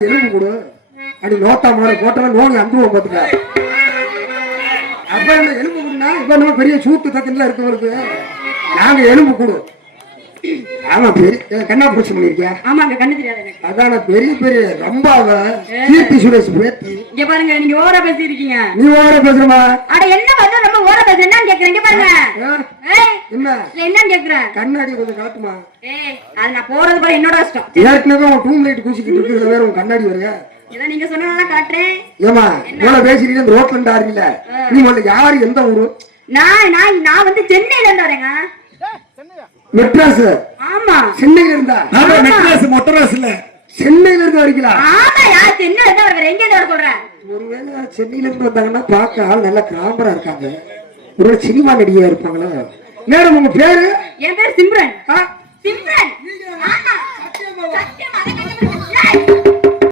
எலும்பு கொடு அப்படி நோட்டா மாதிரி போட்டவன் நோனி அந்துருவோம் பார்த்துக்க. அப்ப என்ன எலும்பு கொடுனா இப்ப நம்ம பெரிய சூத்து தத்துல இருக்கவங்களுக்கு நாங்க எலும்பு கொடு. ஆமா பெரிய கண்ணா பூச்சி பண்ணிருக்கியா? ஆமாங்க, கண்ணு தெரியாது எனக்கு. அதான பெரிய பெரிய ரொம்பாவ கீர்த்தி சுரேஷ் பேத்தி. இங்க பாருங்க, நீங்க ஓவரா பேசி இருக்கீங்க. நீ ஓவரா பேசுறமா? அட என்ன வந்து ரொம்ப ஓவரா பேச என்னன்னு கேக்குறேன். இங்க பாருங்க. என்ன என்னன்னு கேக்குறேன். கண்ணாடி கொஞ்சம் காட்டுமா? அது நான் போறது பாரு என்னோட கஷ்டம். ஏற்கனவே உன் டூம் லைட் கூச்சிக்கிட்டு இருக்கு, வேற உன் கண்ணாடி வரையா? இத நீங்க சொன்னதெல்லாம் காட்டுறேன். ஏமா போல பேசிட்டு இந்த ரோட்ல இருந்தாருல, நீ முதல்ல யாரு எந்த ஊரு? நான் வந்து சென்னையில இருந்து வரேங்க. மெட்ராஸ்? ஆமா. சென்னையில இருந்தா? ஆமா, மெட்ராஸ் மொட்டராஸ் இல்ல, சென்னையில இருந்து வரீங்களா? ஆமா, யார் சென்னையில இருந்து வரேன். எங்க இருந்து வர சொல்றேன்? ஒருவேளை சென்னையில இருந்து வந்தாங்கன்னா பார்க்க ஆள் நல்ல கிராமரா இருக்காங்க, ஒரு சினிமா நடிகையா இருப்பாங்களா? மேடம் உங்க பேரு? என் பேர் சிம்ரன். சிம்ரன். ஆமா, சத்தியமா.